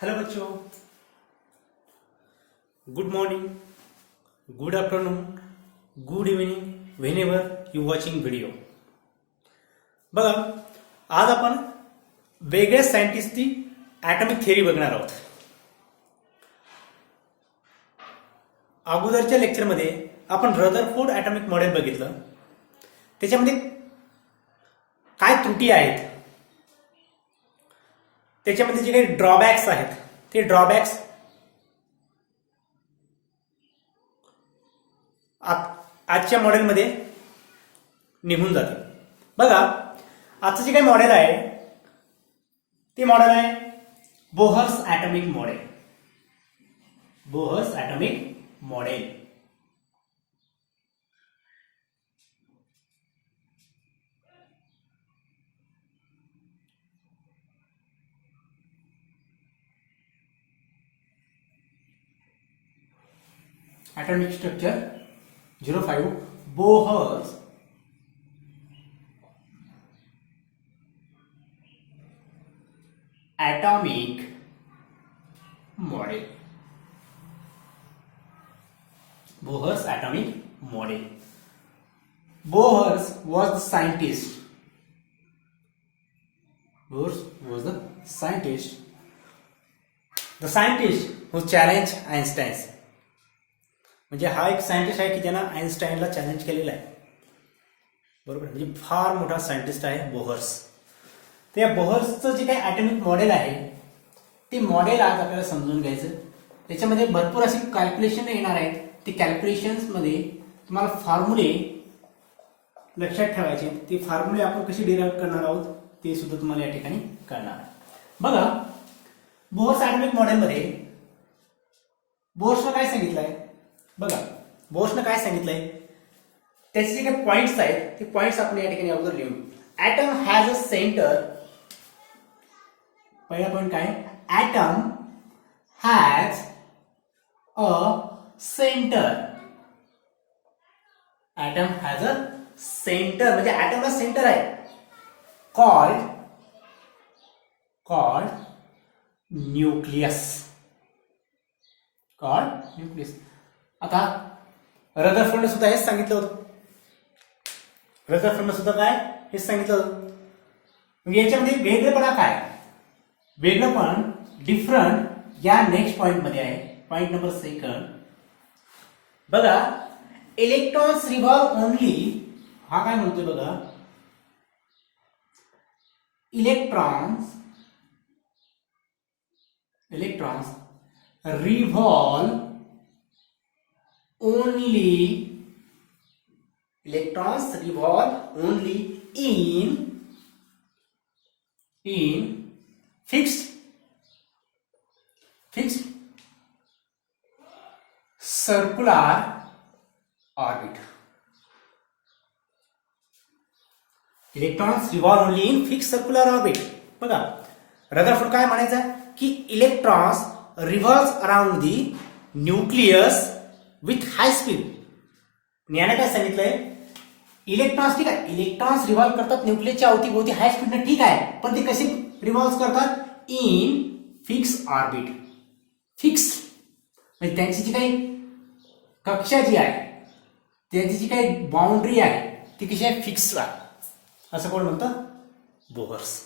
Hello बच्चों, good morning, good afternoon, good evening when ever you watching video. बघा, आज आपण वेगळ्या सायंटिस्टची ॲटॉमिक थिअरी बघणार आहोत. अगोदरच्या लेक्चरमध्ये आपण रदरफोर्ड ॲटॉमिक मॉडेल बघितलं. त्याच्यामध्ये काय त्रुटी आहेत, त्याच्यामध्ये जे काही ड्रॉबॅक्स आहेत ते ड्रॉबॅक्स आजच्या मॉडेलमध्ये निघून जाते. बघा, आजचं जे काही मॉडेल आहे ते मॉडेल आहे Bohr's atomic model. Bohr's atomic model. atomic structure 05 Bohr's atomic model. Bohr's atomic model. Bohr was the scientist. Bohr was the scientist. The scientist who challenged Einstein. म्हणजे हा एक सायंटिस्ट आहे की ज्यानं आइन्स्टाईनला चॅलेंज केलेला आहे. बरोबर, म्हणजे फार मोठा सायंटिस्ट आहे बोहर्स. तर या बोहर्सचं जे काही ॲटॉमिक मॉडेल आहे ते मॉडेल आज आपल्याला समजून घ्यायचं. त्याच्यामध्ये भरपूर अशी कॅल्क्युलेशन येणार आहेत. ते कॅल्क्युलेशन्समध्ये तुम्हाला फॉर्म्युले लक्षात ठेवायचे. ते फॉर्म्युले आपण कशी डिराईव्ह करणार आहोत ते सुद्धा तुम्हाला या ठिकाणी कळणार. बघा, बोहर्स ॲटॉमिक मॉडेलमध्ये बोहर्सनं काय सांगितलंय, बघा बोहर्सनं काय सांगितलंय, त्याचे जे काही पॉइंट्स आहेत ते पॉइंट्स आपण या ठिकाणी अगोदर लिहू. Atom has a centre. पहिला पॉइंट काय, atom has a centre. Atom has a centre म्हणजे ॲटमला सेंटर आहे. Called nucleus. आता रदरफोर्डने सुद्धा हेच सांगितलं होतं. रदरफोर्डने सुद्धा काय हेच सांगितलं होतं. याच्यामध्ये वेगळेपणा काय, वेगळेपण डिफरंट या नेक्स्ट पॉइंट मध्ये आहे. Point number second. बघा, इलेक्ट्रॉन्स रिव्हॉल्व ओनली. हा काय म्हणतोय बघा, electrons revolve only. Electrons revolve only in fixed circular orbit. Electrons revolve only in fixed circular orbit. बघा, रदरफोर्ड काय म्हणायचं की electrons revolves around the nucleus with high speed. याने काय सांगितलंय, इलेक्ट्रॉन्स ठीक आहे, इलेक्ट्रॉन्स रिव्हॉल्व करतात न्यूक्लियसच्या अवतीभोवती हाय स्पीडने, ठीक आहे, पण ते कसे रिव्हॉल्व करतात, इन फिक्स ऑर्बिट. फिक्स म्हणजे त्यांची जी काही कक्षा जी आहे, त्यांची जी काही बाउंड्री आहे ती कशी आहे, फिक्स आहे. असं कोण म्हणतं, बोहर्स.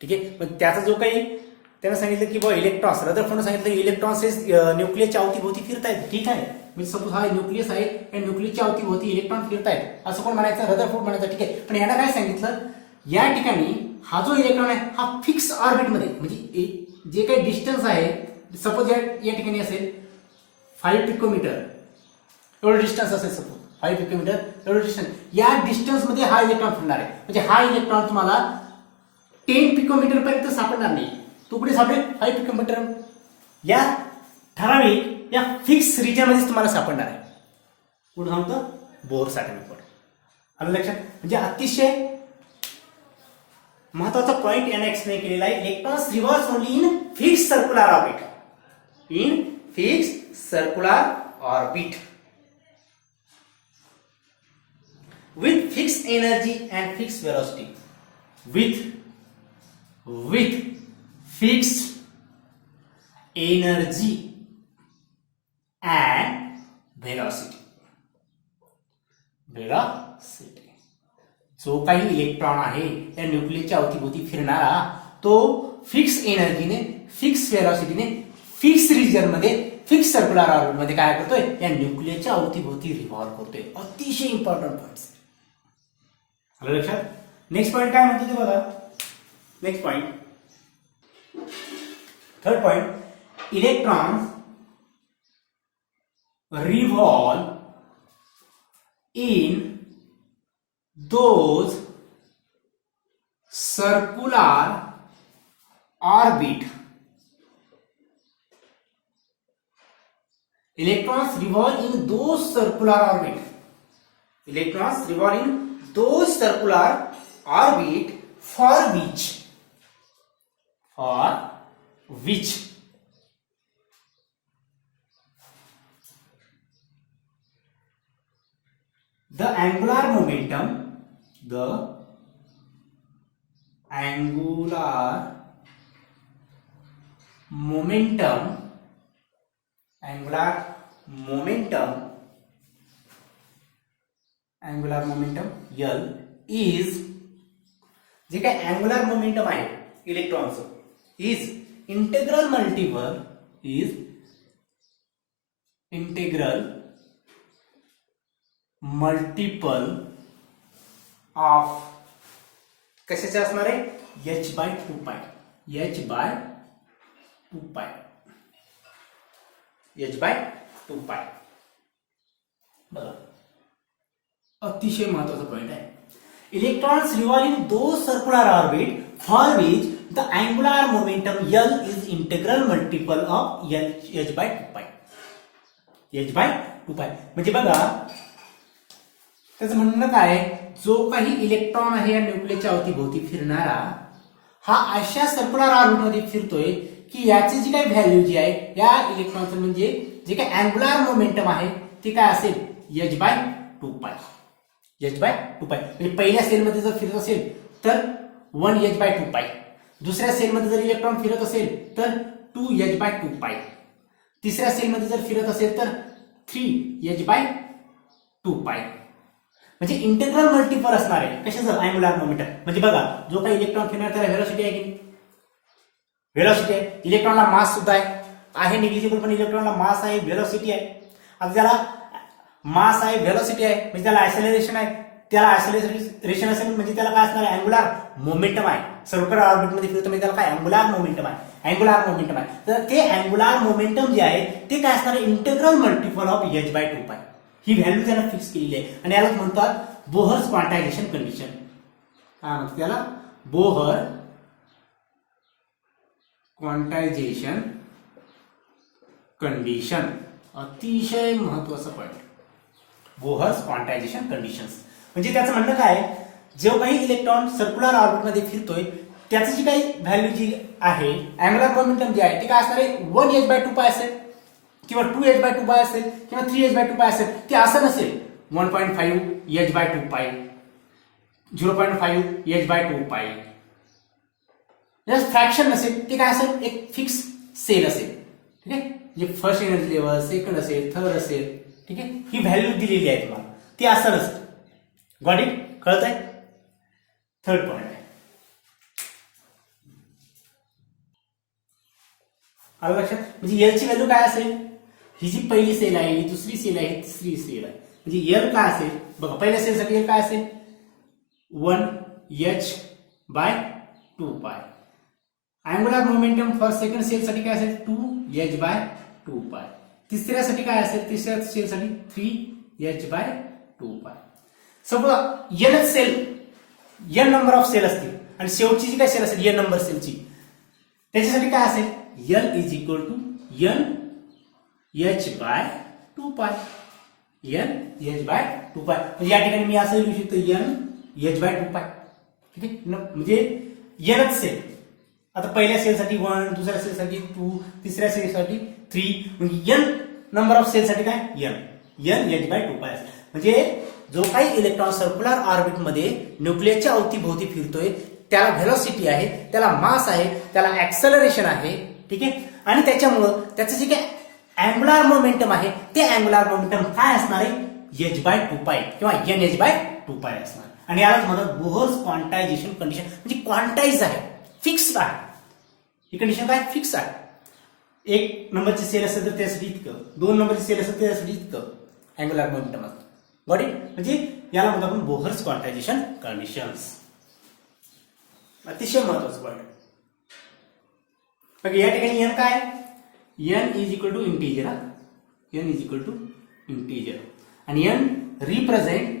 ठीक आहे, पण त्याचा जो काही त्यानं सांगितलं की बघा इलेक्ट्रॉन्स, रदरफोर्डने सांगितलं इलेक्ट्रॉन्स हे न्यूक्लियसच्या अवतीभोवती फिरतायत. ठीक आहे, म्हणजे सपोज हा न्यूक्लियस आहे, या न्यूक्लियसच्या अवतीभोवती इलेक्ट्रॉन फिरतायत असं कोण म्हणायचं, रदरफोर्ड म्हणायचं. ठीक आहे, पण यानं काय सांगितलं, या ठिकाणी हा जो इलेक्ट्रॉन आहे हा फिक्स ऑर्बिटमध्ये, म्हणजे जे काही डिस्टन्स आहे, सपोज या ठिकाणी असेल 5 पिकोमीटर एवढं डिस्टन्स असेल, सपोज 5 पिकोमीटर एवढं डिस्टन्स, या डिस्टन्स मध्ये हा इलेक्ट्रॉन फिरणार आहे. म्हणजे हा इलेक्ट्रॉन तुम्हाला 10 पिकोमीटर पर्यंत सापडणार नाही. तो कुठे सापडेल, 5 पिकोमीटर या ठराविक या फिक्स रिजन मध्ये तुम्हाला सापडणार आहे. कुठं सांगतो, बोहर्स ॲटॉमिक मॉडेल. आलं लक्षात, म्हणजे अतिशय महत्वाचा पॉइंट याने एक्सप्लेन केलेला आहे. Electrons revolves only in fix circular orbit. In fix circular orbit with fixed energy and fixed velocity. With fixed energy and velocity. जो काही इलेक्ट्रॉन आहे त्या न्यूक्लियसच्या अवतीभोवती फिरणारा तो फिक्स एनर्जीने, फिक्स व्हेलॉसिटीने, फिक्स रिजन मध्ये, फिक्स सर्क्युलर ऑर्बिट मध्ये काय करतोय, या न्यूक्लियसच्या अवतीभोवती रिव्हॉल्व करतोय. अतिशय इम्पॉर्टंट पॉइंट्स. आलं लक्षात? नेक्स्ट पॉइंट काय म्हणतो ते बघा. Next point, third point, electron revolve in those circular orbit. Electrons revolve in those circular orbit. Electrons revolve in those circular orbit for which the angular momentum L is, जे काय angular momentum आहे इलेक्ट्रॉनचं, is integral multiple of कशाचे असणार आहे, h/2π. बरं, अतिशय महत्वाचा पॉइंट आहे. Electrons revolve in those circular orbit for which the angular momentum L is integral multiple of h/2π. म्हणजे बघा त्याचं म्हणणं काय, जो काही इलेक्ट्रॉन आहे या न्यूक्लियसच्या अवतीभोवती फिरणारा हा अशा सर्क्युलर ऑर्बिटमध्ये फिरतोय की याची जी काही व्हॅल्यू जी आहे या इलेक्ट्रॉनचं, म्हणजे जे काही अँग्युलर मोमेंटम आहे ते काय असेल, h/2π. म्हणजे पहिल्या सेलमध्ये जर फिरत असेल तर 1h/2π, दुसऱ्या सेलमध्ये जर इलेक्ट्रॉन फिरत असेल तर 2h/2π, तिसऱ्या सेलमध्ये जर फिरत असेल तर 3h/2π. म्हणजे इंटेग्रल मल्टिपल असणार आहे कशाचं, अँग्युलर मोमेंटम. म्हणजे बघा जो काही इलेक्ट्रॉन फिरणार त्याला व्हेलॉसिटी आहे की नाही, व्हेलॉसिटी आहे. इलेक्ट्रॉनला मास सुद्धा आहे निग्लिजिबल, पण इलेक्ट्रॉनला मास आहे, व्हेलॉसिटी आहे. आता त्याला मास आहे, व्हेलॉसिटी आहे, म्हणजे त्याला ऍक्सेलरेशन आहे. त्याला ऍक्सेलरेशन असेल म्हणजे त्याला काय असणार आहे, अँग्युलर मोमेंटम आहे. सर्क्युलर ऑर्बिटमध्ये फिरतो म्हणजे त्याला काय अँग्युलर मोमेंटम आहे. तर ते अँग्युलर मोमेंटम जे आहे ते काय असणार आहे, integral multiple of h/2π. He value त्याला फिक्स केलेली आहे आणि याला म्हणतात बोहर्स क्वांटायझेशन कंडिशन. काय म्हणतात त्याला, बोहर क्वांटायझेशन कंडिशन. अतिशय महत्वाचा पॉइंट, बोहर्स क्वांटायझेशन कंडिशन्स. म्हणजे त्याचं म्हणणं काय, जो काही इलेक्ट्रॉन सर्क्युलर ऑर्बिटमध्ये फिरतोय त्याची जी काही व्हॅल्यू जी आहे, अँग्युलर मोमेंटम जे आहे ते काय असणार आहे, 1h/2π असेल किंवा 2h/2π असेल किंवा 3h/2π असेल. ते असं नसेल 1.5h/2π, 0.5h/2π. फ्रॅक्शन नसेल, ते काय असेल, एक फिक्स सेल असेल. ठीक आहे, जे फर्स्ट एनर्जी लेवल, सेकंड असेल, थर्ड असेल. ठीक आहे, ही व्हॅल्यू दिलेली आहे तुम्हाला, ती असं नसतं. Got it? कळत आहे? थर्ड पॉइंट आहे. आलं लक्षात? म्हणजे एल ची व्हॅल्यू काय असेल, ही जी पहिली सेल आहे, ही दुसरी सेल आहे, ही तिसरी सेल आहे. म्हणजे एल काय असेल बघा, पहिल्या सेलसाठी एल काय असेल, 1h/2π. Angular momentum for second सेलसाठी काय असेल, 2h/2π. तिसऱ्यासाठी काय असेल, तिसऱ्या सेलसाठी 3h/2π. Suppose n shell, n number of shell असतील आणि शेवटची जी काय सेल असेल एन नंबर सेलची, त्याच्यासाठी काय असेल, L is equal to NH/2π. NH/2π. म्हणजे या ठिकाणी मी असं लिहू शकतो NH/2π. ठीक आहे, म्हणजे एनच सेल. आता पहिल्या सेलसाठी 1, दुसऱ्या सेलसाठी 2, तिसऱ्या सेलसाठी 3, म्हणजे एन नंबर ऑफ सेलसाठी काय, NH/2π असेल. म्हणजे जो काही इलेक्ट्रॉन सर्क्युलर ऑर्बिट मध्ये न्यूक्लियसच्या अवतीभोवती फिरतोय त्याला व्हेलॉसिटी आहे, त्याला मास आहे, त्याला ऍक्सेलरेशन आहे. ठीक आहे. आणि त्याच्यामुळं त्याचं जे काय अँग्युलर मोमेंटम आहे ते अँग्युलर मोमेंटम काय असणार आहे, h/2π किंवा nh/2π असणार. आणि यालाच म्हणतात बोहर्स क्वांटायझेशन कंडिशन, म्हणजे क्वांटाइज आहे, फिक्स्ड आहे. ही कंडिशन काय फिक्स आहे. 1 नंबरची सेल असेल तर त्यासाठी इतकं, 2 नंबरची सेल असेल तर त्यासाठी इतकं अँग्युलर मोमेंटम असतं. Got it. म्हणजे याला म्हणतो आपण बोहर्स क्वांटायझेशन कंडिशन्स. अतिशय महत्वाचं पॉईंट. या ठिकाणी एन काय, n is equal to integer, n is equal to integer. आणि एन रिप्रेझेंट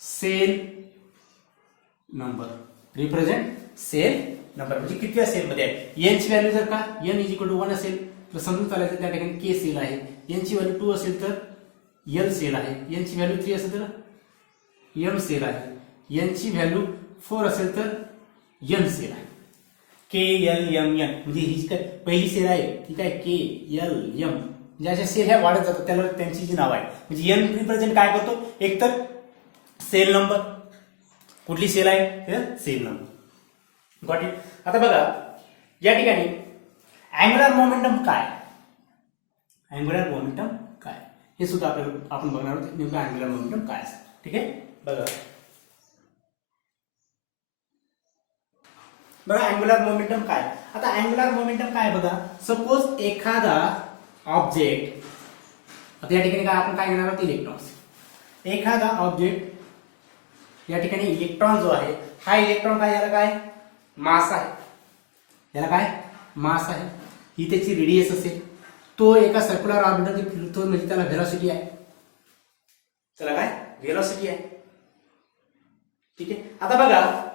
सेल नंबर, म्हणजे कितव्या सेल मध्ये आहे. एन ची व्हॅल्यू जर का एन इज इक्वल टू 1 असेल तर समजून चालायचं त्या ठिकाणी के सेल आहे. एन ची व्हॅल्यू 2 असेल तर एल सेल आहे. एन ची व्हॅल्यू 3 असेल तर एम सेल आहे. एन ची व्हॅल्यू 4 असेल तर एन सेल आहे. के एल एम एन म्हणजे ही काय पहिली सेल आहे ती काय के एल एम, म्हणजे अशा सेल ह्या वाढत जातात, त्याला त्यांची जी नाव आहे. म्हणजे एन रिप्रेझेंट काय करतो, एक तर सेल नंबर, कुठली सेल आहे सेल नंबर. Got it. आता बघा या ठिकाणी अँग्युलर मोमेंटम काय, हे सुद्धा आपण बघणार आहोत. नेमकं अँग्युलर मोमेंटम काय असतं. ठीक आहे. बघा अँग्युलर मोमेंटम काय. आता अँग्युलर मोमेंटम काय बघा, सपोज एखादा ऑब्जेक्ट, आता या ठिकाणी काय आपण काय घेणार आहोत इलेक्ट्रॉन्स. एखादा ऑब्जेक्ट या ठिकाणी इलेक्ट्रॉन जो आहे हा इलेक्ट्रॉन काय, याला काय मास आहे, ही त्याची रेडियस असेल. तो एका सर्क्युलर ऑर्बिटल फिरतो म्हणजे त्याला व्हेलॉसिटी आहे, ठीक आहे. आता बघा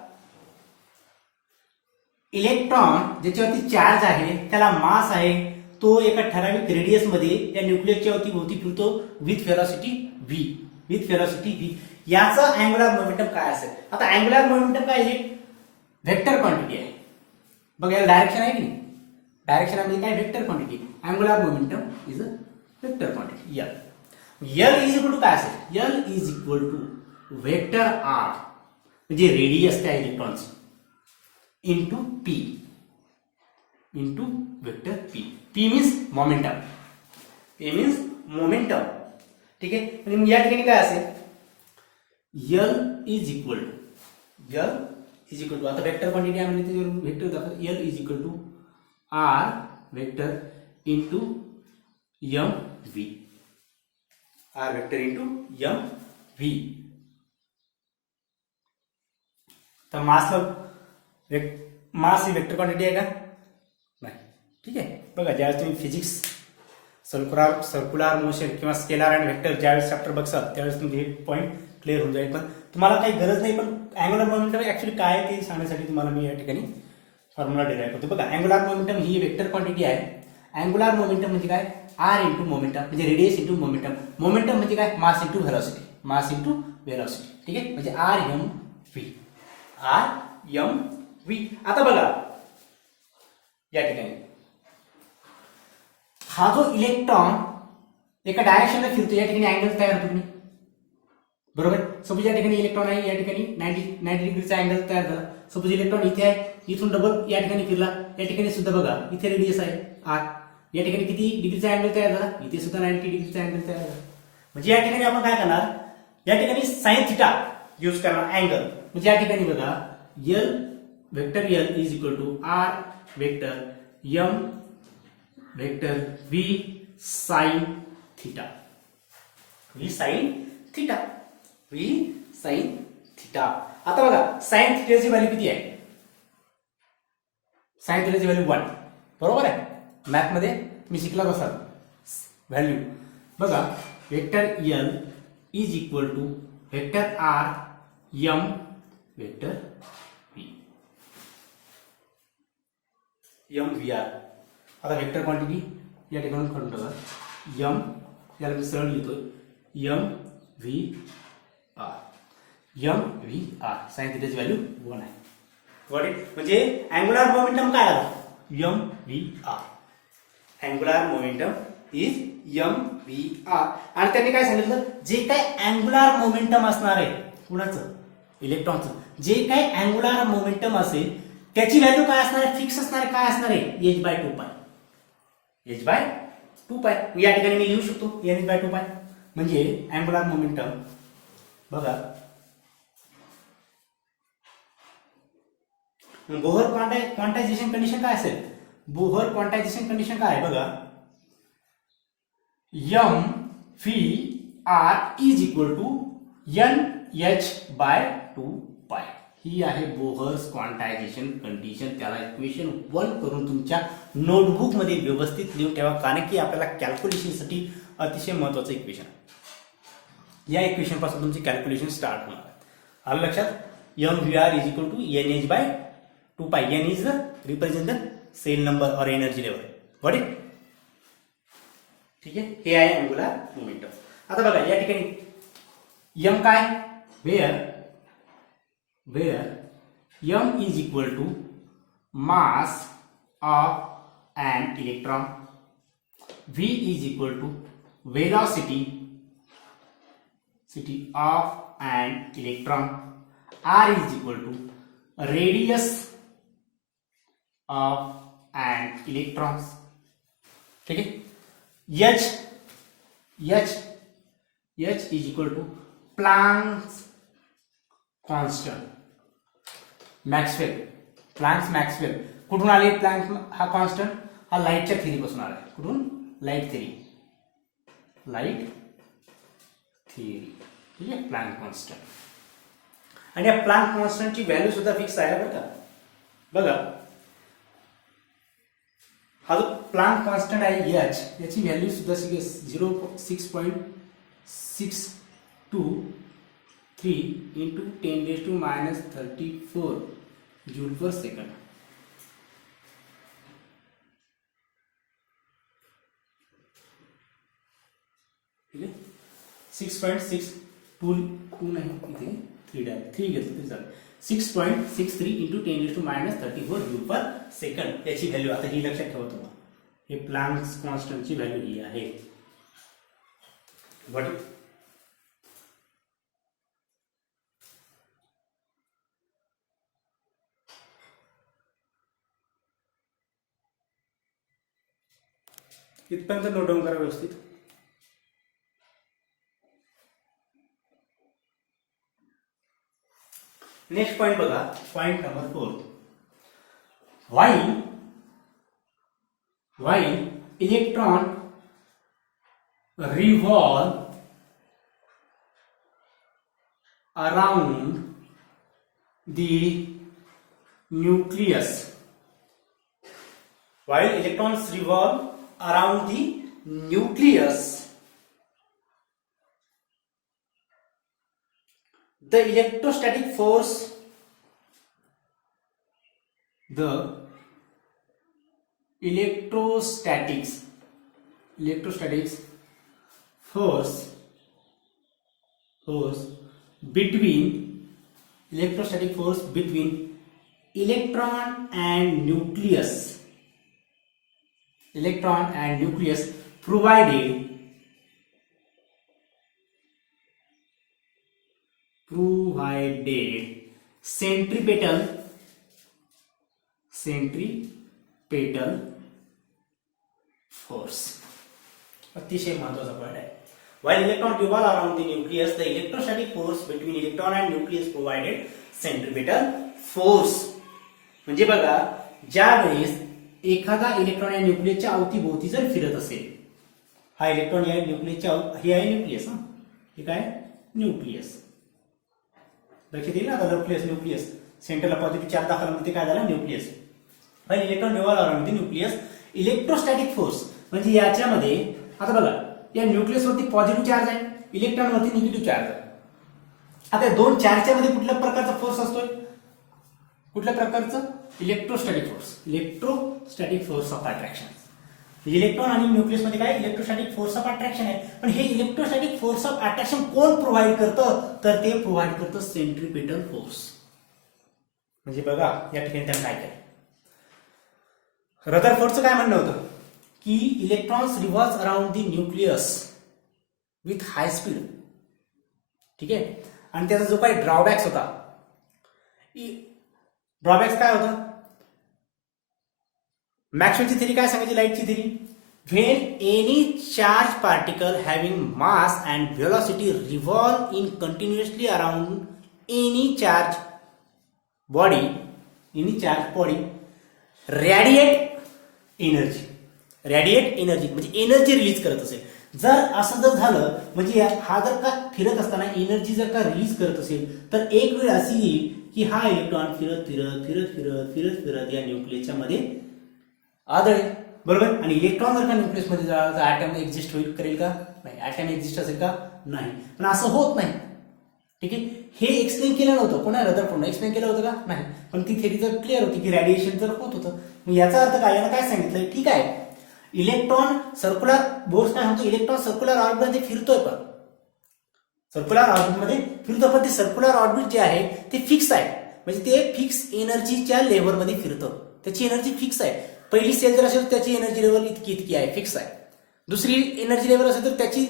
इलेक्ट्रॉन ज्याच्यावरती चार्ज आहे त्याला मास आहे, तो एका ठराविक रेडियस मध्ये या न्यूक्लियसच्या भोवती फिरतो विथ व्हेलॉसिटी v. याचा अँग्युलर मोमेंटम काय असेल. आता अँग्युलर मोमेंटम काय आहे, वेक्टर क्वांटिटी आहे. बघा याला डायरेक्शन आहे की नाही, डायरेक्शन म्हणजे काय vector quantity. Angular momentum is a vector quantity. L is equal to काय असेल, L is equal to vector r म्हणजे रेडियस त्या इलेक्ट्रॉनची into vector p means momentum. ठीक आहे. म्हणजे या ठिकाणी काय असेल, एल इज इक्वल टू आता वेक्टर क्वांटिटी आहे म्हणजे वेक्टर दाखवतो, L is equal to r vector into m v, तर मास ही वेक्टर क्वांटिटी आहे का नाही. ठीक आहे. बघा ज्यावेळेस तुम्ही फिजिक्स सर्क्युलर मोशन किंवा स्केलर अँड वेक्टर ज्यावेळेस चॅप्टर बघसाल त्यावेळेस तुमचे हे पॉईंट क्लिअर होऊन जाईल. पण तुम्हाला काही गरज नाही, पण अँग्युलर मोमेंटम ऍक्च्युली काय ते सांगण्यासाठी तुम्हाला मी या ठिकाणी फॉर्म्युला डिराईव्ह करतो. बघा अँग्युलर मोमेंटम ही वेक्टर क्वांटिटी आहे. अँग्युलर मोमेंटम म्हणजे काय, आर इंटू मोमेंटम म्हणजे रेडियस इंटू मोमेंटम. मोमेंटम म्हणजे काय, मास इंटू व्हेलॉसिटी. ठीक आहे. म्हणजे आर एम व्ही. आता बघा या ठिकाणी हा जो इलेक्ट्रॉन एका डायरेक्शनला फिरतो या ठिकाणी अँगल तयार होतो, बरोबर. सपोज या ठिकाणी इलेक्ट्रॉन आहे, या ठिकाणी 90 डिग्रीचा अँगल तयार झाला. सपोज इलेक्ट्रॉन इथे आहे, इथून डबल या ठिकाणी फिरला, या ठिकाणी सुद्धा बघा इथे रेडियस आहे आर, या ठिकाणी किती डिग्रीचा अँगल तयार झाला, इथे सुद्धा 90 डिग्रीचा अँगल तयार झाला. म्हणजे या ठिकाणी आपण काय करणार, या ठिकाणी साइन थिटा यूज करणार अँगल. म्हणजे या ठिकाणी बघा L vector L is equal to r vector m vector v sine theta, आता बघा साइन थिटाची व्हॅल्यू किती आहे, साइन थिटाची व्हॅल्यू 1, बरोबर आहे. मॅथ मध्ये मी शिकला असाल व्हॅल्यू. बघा vector L is equal to vector R M vector V R. आता वेक्टर क्वांटिटी या ठिकाणी काढून टाका. एम याला मी सरळ लिहितोय एम व्ही आर साइन थिटाची व्हॅल्यू 1 आहे. Got it. म्हणजे अँग्युलर मोमेंटम काय आला, M V R. Angular momentum is M V R. आणि त्यांनी काय सांगितलं, जे काय अँग्युलर मोमेंटम असणार आहे कुणाचं, इलेक्ट्रॉनचं जे काही अँग्युलर मोमेंटम असेल त्याची व्हॅल्यू काय असणार आहे, फिक्स असणार आहे. काय असणार आहे, h/2π. h/2π या ठिकाणी मी लिहू शकतो h/2π. म्हणजे अँग्युलर मोमेंटम बघा, बोहर क्वांटायझेशन कंडिशन काय असेल, बोहर क्वांटायझेशन कंडिशन काय आहे बघा, m/r is equal to nh/2π. ही आहे बोहर्स क्वांटायझेशन कंडिशन. त्याला इक्वेशन 1 करून तुमच्या नोटबुक मध्ये व्यवस्थित लिहून ठेवा, कारण की आपल्याला कॅल्क्युलेशनसाठी अतिशय महत्वाचं इक्वेशन. या इक्वेशन पासून तुमची कॅल्क्युलेशन स्टार्ट होणार आहे. आलं लक्षात. mvr is equal to nh/2π. n is the represent the shell number और एनर्जी लेवल. Got it. ठीक आहे, हे आहे अँग्युलर मोमेंटम. आता बघा या ठिकाणी m काय, where m is equal to mass of an electron, v is equal to velocity of an electron, r is equal to radius of an electron. ठीक है. h is equal to Planck's constant. Maxwell कुठून आले plank हा constant, हा लाईटच्या theory पासून आला. कुठून, लाईट थेरी. ठीक आहे, प्लँक कॉन्स्टंट. आणि या प्लँक कॉन्स्टंटची व्हॅल्यू सुद्धा फिक्स आहे बरं का. बघा हा जो प्लँक कॉन्स्टंट आहे h, याची व्हॅल्यू सुद्धा 0.623 इंटू 10⁻⁻34 जूल पर सेकंड. ठीक आहे, 6.62 नाही इथे 3 घेतलं तरी चालेल. 6.63 इंटू 10⁻34 जूल पर सेकंड याची व्हॅल्यू. आता ही लक्षात ठेवा तुम्हाला, हे प्लँक्स कॉन्स्टंटची व्हॅल्यू ही आहे. बट इथपर्यंत नोट डाऊन करा व्यवस्थित. नेक्स्ट पॉइंट बघा, point number 4. while electron revolve around the nucleus, while electrons revolve around the nucleus, the electrostatic force force between electron and nucleus provided centripetal force. अतिशय महत्वाचा point आहे. While electron revolve around the nucleus, the electrostatic force between electron and nucleus provided centripetal force. म्हणजे बघा, ज्या वेळेस एखादा electron या न्यूक्लियसच्या अवतीभोवती जर फिरत असेल, हा इलेक्ट्रॉन या न्यूक्लियसच्या, हे आहे न्यूक्लियस, हे काय न्यूक्लियस. लक्षात येईल ना आता, न्यूक्लियस सेंटरला पॉझिटिव्ह चार्ज दाखवला म्हणजे काय झालं, nucleus. While electron revolve around the nucleus, electrostatic force म्हणजे याच्यामध्ये आता बघा, या न्यूक्लियस वरती पॉझिटिव्ह चार्ज आहे, इलेक्ट्रॉन वरती निगेटिव्ह चार्ज आहे. आता दोन चार्जच्या मध्ये कुठल्या प्रकारचा फोर्स असतोय, कुठल्या प्रकारचं, electrostatic force of attraction. Electron आणि न्यूक्लियस मध्ये काय, इलेक्ट्रोस्टॅटिक फोर्स ऑफ अट्रॅक्शन आहे. पण हे इलेक्ट्रोस्टॅटिक फोर्स ऑफ अट्रॅक्शन कोण प्रोव्हाइड करतं, तर ते प्रोव्हाइड करतं सेंट्रिपेटल फोर्स. म्हणजे बघा या ठिकाणी त्यांना काय केलं, रदरफोर्डचं काय म्हणणं होतं की electrons revolve around the nucleus with high speed. ठीक आहे, आणि त्याचा जो काही ड्रॉबॅक्स होता, ड्रॉबॅक्स काय होतं? मॅक्सवेलची थिअरी काय सांगायची? लाईटची theory. When any charged particle having mass and velocity revolve in continuously around any charged body, radiate energy म्हणजे एनर्जी रिलीज करत असेल. जर असं जर झालं म्हणजे हा जर का फिरत असताना एनर्जी जर का रिलीज करत असेल तर एक वेळ अशी येईल की हा इलेक्ट्रॉन फिरत फिरत फिरत फिरत फिरत फिरत या न्यूक्लियसच्या मध्ये आदळेल. बरोबर. आणि इलेक्ट्रॉन जर का न्यूक्लियस मध्ये झाला तर ऍटम एक्झिस्ट होईल करेल का? नाही. ऍटम एक्झिस्ट असेल का? नाही. पण असं होत नाही. ठीक आहे. हे एक्सप्लेन केलं नव्हतं कोणा रदरफोर्डने एक्सप्लेन केलं होतं का? नाही. पण ती थेरी जर क्लिअर होती की रेडिएशन जर होत होतं. मग याचा अर्थ काय? यानं काय सांगितलं? ठीक आहे, इलेक्ट्रॉन सर्क्युलर बोर्स काय म्हणतो? इलेक्ट्रॉन सर्क्युलर ऑर्बिटमध्ये फिरतोय, पण सर्क्युलर ऑर्बिटमध्ये फिरतो, पण ते सर्क्युलर ऑर्बिट जे आहे ते फिक्स आहे. म्हणजे ते फिक्स एनर्जीच्या लेव्हलमध्ये फिरतं. त्याची एनर्जी फिक्स आहे. पहिली सेल जर असेल तर त्याची एनर्जी लेवल इतकी आहे, फिक्स आहे. दुसरी एनर्जी लेवल असेल तर त्याची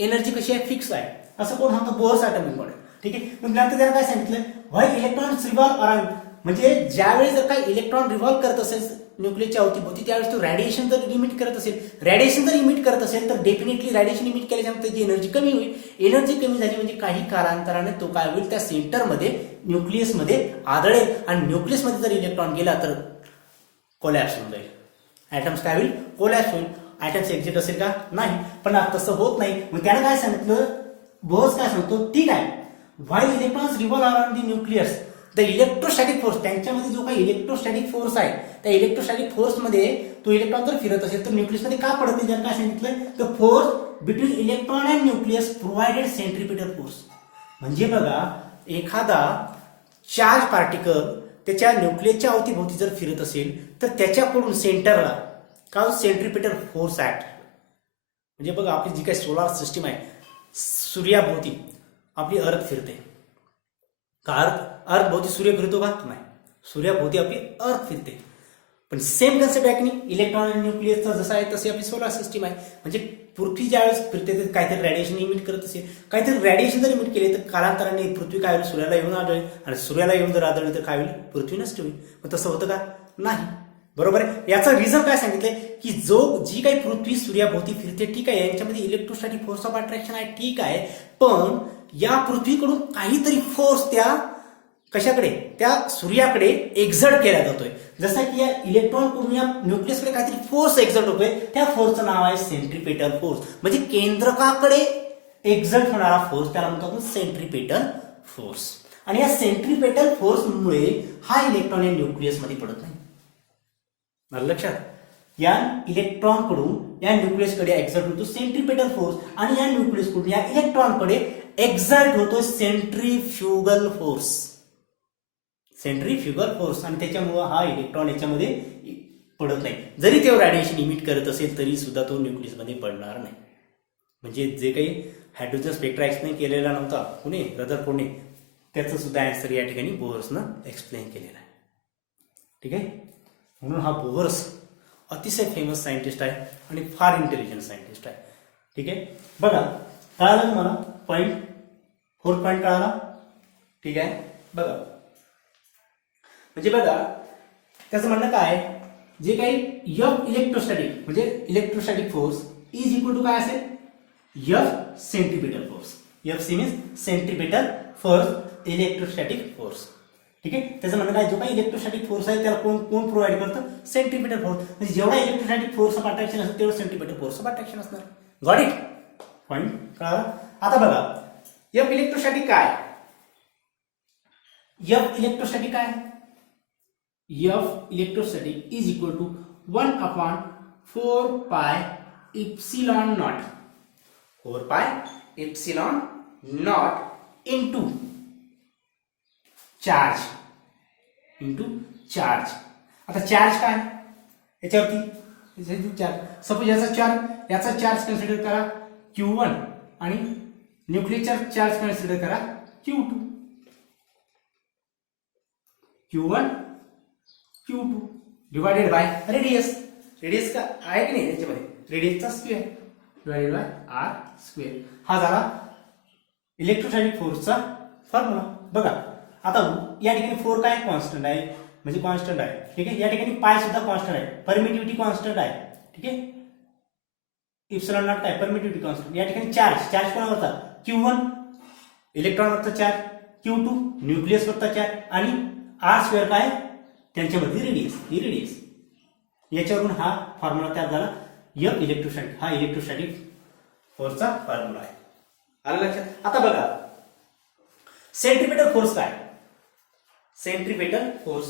एनर्जी कशी आहे? फिक्स आहे. असं कोण सांगतो? Bohr's atomic model. ठीक आहे. मग नंतर त्याला काय सांगितलं? व्हाय इलेक्ट्रॉन्स रिव्हॉल्व अराउंड, म्हणजे ज्यावेळेस जर काही इलेक्ट्रॉन रिव्हॉल्व करत असेल न्यूक्लियसच्या अवतीभोवती त्यावेळेस तो रेडिएशन जर इमिट करत असेल, तर डेफिनेटली रेडिएशन इमिट केल्याच्यानंतर त्याची एनर्जी कमी होईल. एनर्जी कमी झाली म्हणजे काही कालांतराने तो काय होईल? त्या सेंटरमध्ये न्यूक्लियसमध्ये आदळेल आणि न्यूक्लियसमध्ये जर इलेक्ट्रॉन गेला तर कोलॅप्स होऊन जाईल. ॲटम्स काय होईल? कोलॅप्स होईल. ॲटम्स एक्झिट असेल का? नाही. पण तसं होत नाही. मग त्यानं काय सांगितलं? बोर्स काय सांगतो? ठीक आहे, while electrons revolve around the nucleus the electrostatic force, त्यांच्यामध्ये जो काही इलेक्ट्रोस्टॅटिक फोर्स आहे त्या इलेक्ट्रोस्टॅटिक फोर्समध्ये तो इलेक्ट्रॉन जर फिरत असेल तर न्यूक्लियसमध्ये का पडत नाही? त्यानं काय सांगितलं? The force between electron and nucleus provided centripetal force. म्हणजे बघा, एखादा चार्ज पार्टिकल त्याच्या न्यूक्लियसच्या अवतीभोवती जर फिरत असेल तर त्याच्याकडून सेंटरला का सेंट्रिपिटल फोर्स ऍक्ट. म्हणजे बघा, आपली जी काही सोलार सिस्टीम आहे, सूर्याभोवती आपली अर्थ फिरते का? अर्थ भोवती सूर्य फिरतो का? नाही. सूर्याभोवती आपली अर्थ फिरते. पण सेम कन्सेप्ट आहे की नाही? इलेक्ट्रॉन आणि न्यूक्लियसचा जसा आहे तशी आपली सोलार सिस्टीम आहे. म्हणजे पृथ्वी ज्यावेळेस फिरते तर काहीतरी रेडिएशन इमिट करत असेल, काहीतरी रेडिएशन जर इमिट केले तर कालांतराने पृथ्वी काय होईल? सूर्याला येऊन आढळेल. आणि सूर्याला येऊन जर आढळले तर काय होईल? पृथ्वी नष्ट होईल. मग तसं होतं का? नाही. बरोबर आहे. याचं रिझन काय सांगितलंय की जी काही पृथ्वी सूर्याभोवती फिरते, ठीक आहे, यांच्यामध्ये इलेक्ट्रोस्टॅटिक फोर्स ऑफ अट्रॅक्शन आहे, ठीक आहे, पण या पृथ्वीकडून काहीतरी फोर्स त्या कशाकडे? त्या सूर्याकडे एक्झर्ट केला जातोय. जसं की या इलेक्ट्रॉनकडून या न्यूक्लियसकडे काहीतरी फोर्स एक्झर्ट होतोय. त्या फोर्सचं नाव आहे सेंट्रिपेटल फोर्स. म्हणजे केंद्रकाकडे एक्झर्ट होणारा फोर्स त्याला म्हणतो आपण सेंट्रिपेटल फोर्स. आणि या सेंट्रिपेटल फोर्समुळे हा इलेक्ट्रॉन या न्यूक्लियसमध्ये पडत नाही. लक्षात, या इलेक्ट्रॉनकडून या न्यूक्लियसकडे एक्झर्ट होतो सेंट्रिपेटल फोर्स आणि या न्यूक्लियसकडून या इलेक्ट्रॉनकडे एक्झर्ट होतो सेंट्रीफ्युगल फोर्स. Centrifugal force. आणि त्याच्यामुळे हा इलेक्ट्रॉन याच्यामध्ये पडत नाही. जरी ते रेडिएशन इमिट करत असेल तरी सुद्धा तो न्यूक्लियसमध्ये पडणार नाही. म्हणजे जे काही हायड्रोजन स्पेक्ट्रा एक्सप्लेन केलेला नव्हता कुणी? रदरफोर्डने, त्याचं सुद्धा आन्सर या ठिकाणी बोहर्सनं एक्सप्लेन केलेला आहे. ठीक आहे. म्हणून हा बोहर्स अतिशय फेमस सायंटिस्ट आहे आणि फार इंटेलिजंट सायंटिस्ट आहे. ठीक आहे. बघा, कळालं तुम्हाला पॉईंट? 4 पॉईंट कळाला? ठीक आहे. बघा, म्हणजे बघा त्याचं म्हणणं काय? जे काही एफ इलेक्ट्रोस्टॅटिक म्हणजे electrostatic force is equal to काय असेल? F centripetal force. F C means centripetal force electrostatic force. ठीक आहे. त्याचं म्हणणं काय? जो काही इलेक्ट्रोस्टॅटिक फोर्स आहे त्याला कोण प्रोव्हाइड करतं? Centripetal force. म्हणजे जेवढा इलेक्ट्रोस्टॅटिक फोर्स ऑफ अट्रॅक्शन असेल तेवढं सेंट्रिपेटल फोर्स ऑफ अट्रॅक्शन असणार. Got it? पॉईंट कळाला? आता बघा, एफ इलेक्ट्रोस्टॅटिक काय? एफ इलेक्ट्रोस्टॅटिक काय? F electrostatic is equal to 1/4 pi epsilon naught. 4 pi epsilon naught into charge. आता चार्ज काय? याच्यावरती चार्ज. सपोज याचा चार्ज कन्सिडर करा Q1 आणि न्यूक्लियसचा चार्ज कन्सिडर करा Q2. Q1 Q2 divided by radius. Radius का आहे की नाही याच्यामध्ये? रेडियसचा square divided by r square. हा झाला इलेक्ट्रोस्टॅटिक फोर्सचा फॉर्म्युला. बघा, आता या ठिकाणी 4 काय कॉन्स्टंट आहे, म्हणजे कॉन्स्टंट आहे. ठीक आहे. या ठिकाणी पाय सुद्धा कॉन्स्टंट आहे, परमिटिव्हिटी कॉन्स्टंट आहे. ठीक आहे. इप्सिलॉन नॉट काय परमिटिव्हिटी कॉन्स्टंट. या ठिकाणी चार्ज कोणावरचा Q1 इलेक्ट्रॉनवरचा चार्ज, Q2 न्यूक्लियसवरचा चार्ज आणि R² काय त्यांच्यामध्ये रेडियस. याच्यावरून हा फॉर्म्युला तयार झाला. F इलेक्ट्रोस्टॅटिक, हा इलेक्ट्रोस्टॅटिक फोर्सचा फॉर्म्युला आहे. आलं लक्षात. आता बघा सेंट्रिपेटल फोर्स काय. Centripetal force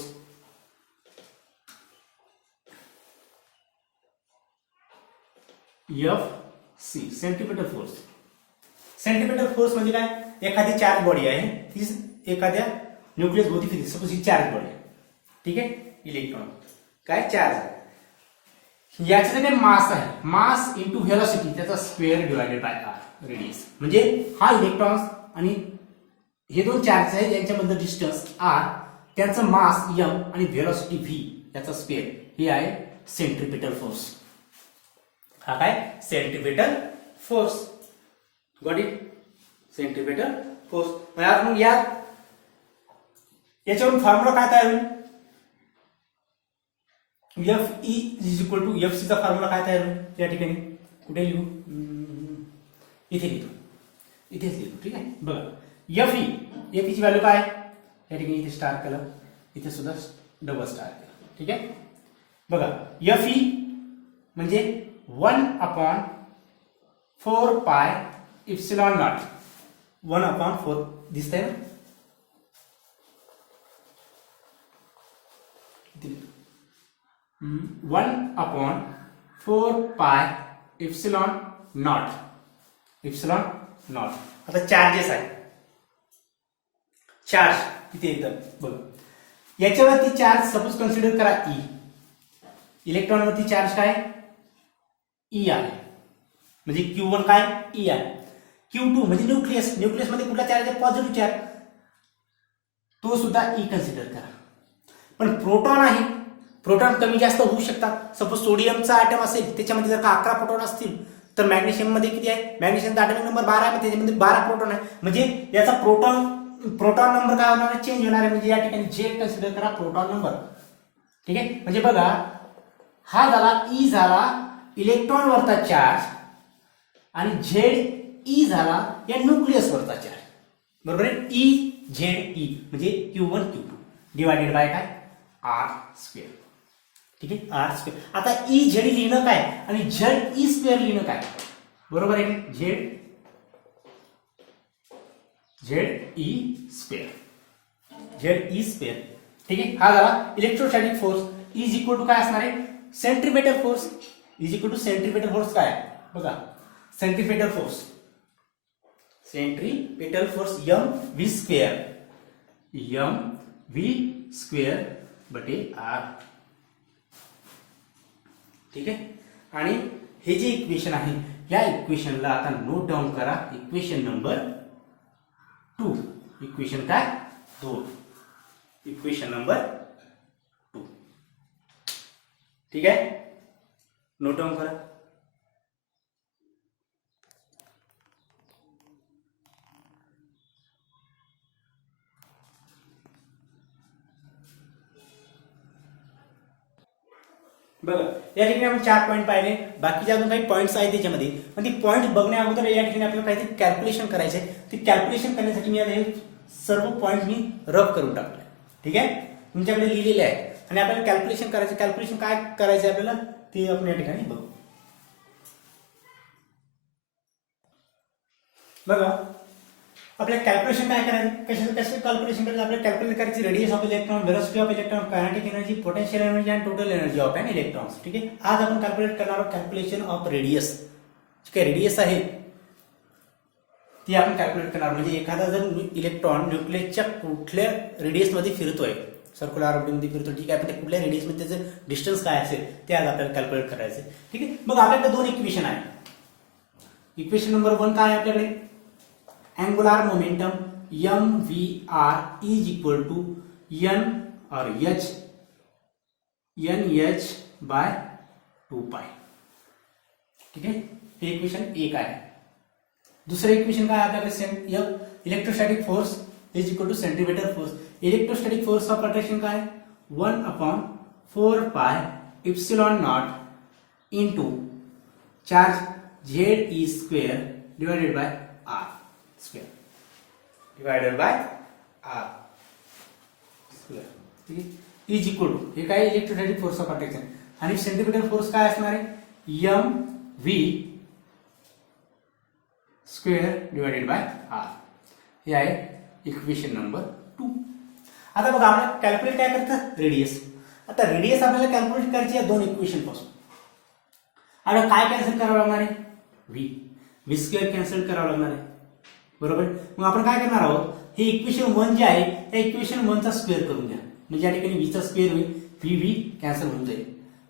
FC centripetal force. Centripetal force म्हणजे काय, एखादी चार्ज बॉडी आहे, ती एखाद्या न्यूक्लियस भोवती फिरते. सपोज ही चार्ज बॉडी आहे. ठीक आहे. इलेक्ट्रॉन काय चार्ज आहे, याचं काय मास आहे, मास इंटू व्हेलॉसिटी त्याचा square divided by r radius. म्हणजे हा इलेक्ट्रॉन आणि हे दोन चार्ज आहे यांच्यामधलं डिस्टन्स आर, त्यांचं मास m आणि व्हेलॉसिटी v याचा स्क्वेअर, हे आहे सेंट्रिपेटल फोर्स. हा काय centripetal force. Got it. Centripetal force. मग याच्यावरून फॉर्म्युला काय तयार होईल, Fe is equal to FC चा फॉर्म्युला काय तयार होईल. या ठिकाणी कुठे लिहू, इथेच लिहू. ठीक आहे. बघा Fe ची व्हॅल्यू काय, या ठिकाणी इथे स्टार केलं, इथे सुद्धा डबल स्टार केलं. ठीक आहे. बघा Fe म्हणजे 1/4 पाय इप्सिलॉन नॉट. 1/4 दिसतंय ना. 1/4 पाय इप्सिलॉन नॉट. आता चार्जेस आहे, चार्ज इथे येतं. बघा याच्यावरती चार्ज सपोज कन्सिडर करा E. इलेक्ट्रॉनवरती चार्ज काय E आहे, म्हणजे Q1 काय E आहे. Q2 म्हणजे न्यूक्लियस मध्ये कुठला चार्ज आहे, पॉझिटिव्ह चार्ज, तो सुद्धा E कन्सिडर करा. पण प्रोटॉन आहे, प्रोटॉन कमी जास्त होऊ शकतात. सपोज सोडियमचा ॲटम असेल, त्याच्यामध्ये जर का 11 प्रोटॉन असतील, तर मॅग्नेशियम मध्ये किती आहे, मॅग्नेशियमचा ॲटॉमिक नंबर 12 आहे, त्याच्यामध्ये 12 प्रोटॉन आहे. म्हणजे याचा प्रोटॉन नंबर काय होणार आहे, चेंज होणार आहे. म्हणजे या ठिकाणी Z कन्सिडर करा प्रोटॉन नंबर. ठीक आहे. म्हणजे बघा हा झाला E झाला इलेक्ट्रॉन वरचा चार्ज आणि ZE झाला या न्यूक्लियस वरचा चार्ज. बरोबर आहे. EZE म्हणजे Q1 Q2 डिवायडेड बाय काय R². ठीक आहे. R². आता EZ लिहिणं काय आणि ZE² लिहिणं काय, बरोबर आहे की ZE². ठीक आहे. हा झाला electrostatic force. Is equal to काय असणार आहे, centripetal force. Is equal to centripetal force काय बघा, सेंट्रिपेटल फोर्स mv² बटे r. ठीक आहे. आणि हे जे इक्वेशन आहे, या इक्वेशनला आता नोट डाऊन करा. Equation number 2. इक्वेशन काय 2. Equation number 2. ठीक आहे. नोट डाऊन करा. बघा या ठिकाणी आपण 4 पॉईंट पाहिले, बाकीचे अजून काही पॉईंट्स आहेत त्याच्यामध्ये. पण ती पॉईंट बघण्या अगोदर या ठिकाणी आपल्याला काहीतरी कॅल्क्युलेशन करायचे आहे. ती कॅल्क्युलेशन करण्यासाठी मी आता हे सर्व पॉईंट मी रफ करून टाकले. ठीक आहे. तुमच्याकडे लिहिलेले आहे आणि आपल्याला कॅल्क्युलेशन करायचं. कॅल्क्युलेशन काय करायचं आपल्याला ते आपण या ठिकाणी बघू. बघा आपल्याला कॅल्क्युलेशन काय करायचं, कसं कॅल्क्युलेशन करायचं, आपल्याला कॅल्क्युलेट करायची radius of electron, velocity of electron, kinetic energy, potential energy आणि total energy of an electrons. ठीक आहे. आज आपण कॅल्क्युलेट करणार आहोत कॅल्क्युलेशन ऑफ रेडियस. ठीक आहे. रेडियस आहे ती आपण कॅल्क्युलेट करणार. म्हणजे एखादा जर इलेक्ट्रॉन न्यूक्लियसच्या कुठल्या रेडियस मध्ये फिरतोय, सर्क्युलर ऑर्बिटमध्ये फिरतो, ठीक आहे, पण ते कुठल्या रेडियस मध्ये त्याचं डिस्टन्स काय असेल ते आज आपल्याला कॅल्क्युलेट करायचं. ठीक आहे. मग आपल्याकडे 2 इक्वेशन आहे. इक्वेशन नंबर 1 काय आहे आपल्याकडे, angular momentum mvr is equal to n or h nh by 2 pi. ठीक आहे. हे इक्वेशन 1 आहे. दुसरं इक्वेशन काय आपल्याकडे, electrostatic force is equal two centimetre force. Electrostatic force of attraction काय 1/4 epsilon naught into charge ZE square divided by R square divided by R square. ठीक आहे. इज इक्वल टू हे काय इलेक्ट्रोस्टॅटिक फोर्स ऑफ अट्रॅक्शन आणि centimetre force काय असणार आहे mv square divided by R. हे आहे इक्वेशन नंबर 2. आता बघा आपण कॅल्क्युलेट काय करतं रेडियस. आता रेडियस आपल्याला कॅल्क्युलेट करायची आहे दोन इक्वेशन पासून. आता काय कॅन्सल करावं लागणार आहे व्ही स्क्वेअर कॅन्सल करावं लागणार आहे बरोबर. मग आपण काय करणार आहोत हे इक्वेशन 1 जे आहे त्या इक्वेशन 1 चा स्क्वेअर करून घ्या. म्हणजे या ठिकाणी व्ही चा स्क्वेअर होईल व्ही कॅन्सल होऊन जाईल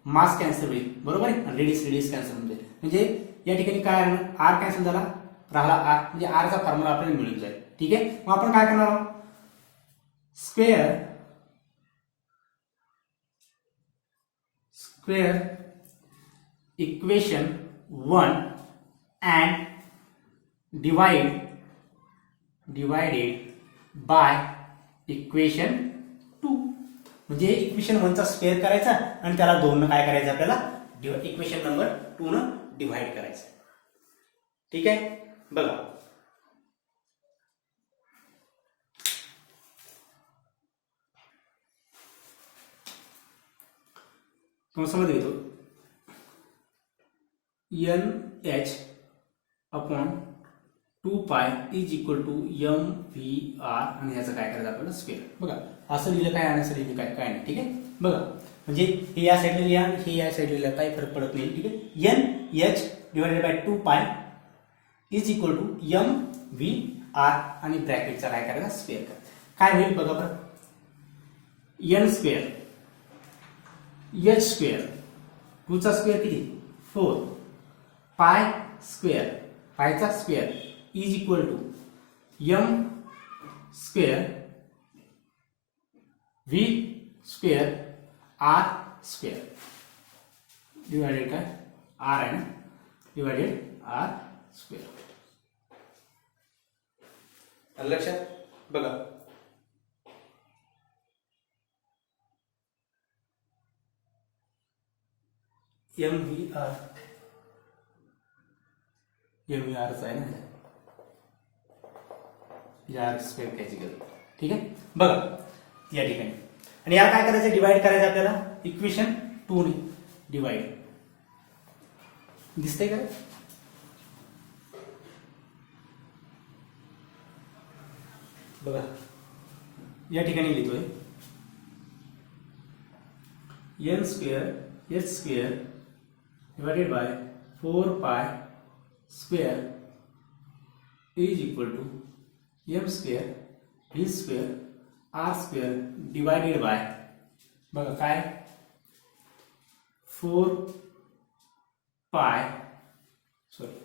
मास कॅन्सल होईल बरोबर आहे आणि रेडियस कॅन्सल होऊन जाईल. म्हणजे या ठिकाणी काय आर कॅन्सल झाला राहिला आर म्हणजे आर चा फॉर्म्युला आपल्याला मिळून जाईल. ठीक आहे. मग आपण काय करणार आहोत square equation 1 and divided by equation 2. म्हणजे इक्वेशन 1 चा स्क्वेअर करायचा आणि त्याला 2 न काय करायचं आपल्याला इक्वेशन नंबर 2 न डिवाइड करायचं. ठीक आहे. बघा कंसामध्ये येतो NH upon 2 is equal to MVR आणि याचं काय करायचं आपल्याला स्क्वेअर. बघा असं लिहिलं काय आणि असं लिहिलं काय काय नाही. ठीक आहे. बघा म्हणजे हे या साईडला लिहा हे या साईडला लिहा काही फरक पडत नाही. ठीक आहे. NH divided by 2 is equal to MVR आणि ब्रॅकेटचा काय करायचा स्क्वेअर करा. काय होईल बघा बरं N स्क्वेअर H स्क्वेअर 2 चा स्क्वेअर किती 4 पाय स्क्वेअर पायचा square is equal to M square V square R square divided काय R आहे ना डिवायडेड R स्क्वेअर. लक्षात बघा MVR चा आहे ना यार स्क्वेअर घ्यायची गरज. ठीक आहे. बघा या ठिकाणी आणि याला काय करायचं डिवाइड करायचं आपल्याला इक्वेशन 2 ने डिवाइड दिसतंय का बघा या ठिकाणी लिहितोय N square H square divided by 4 square is equal to M square V square R square divided by बघा काय 4 सॉरी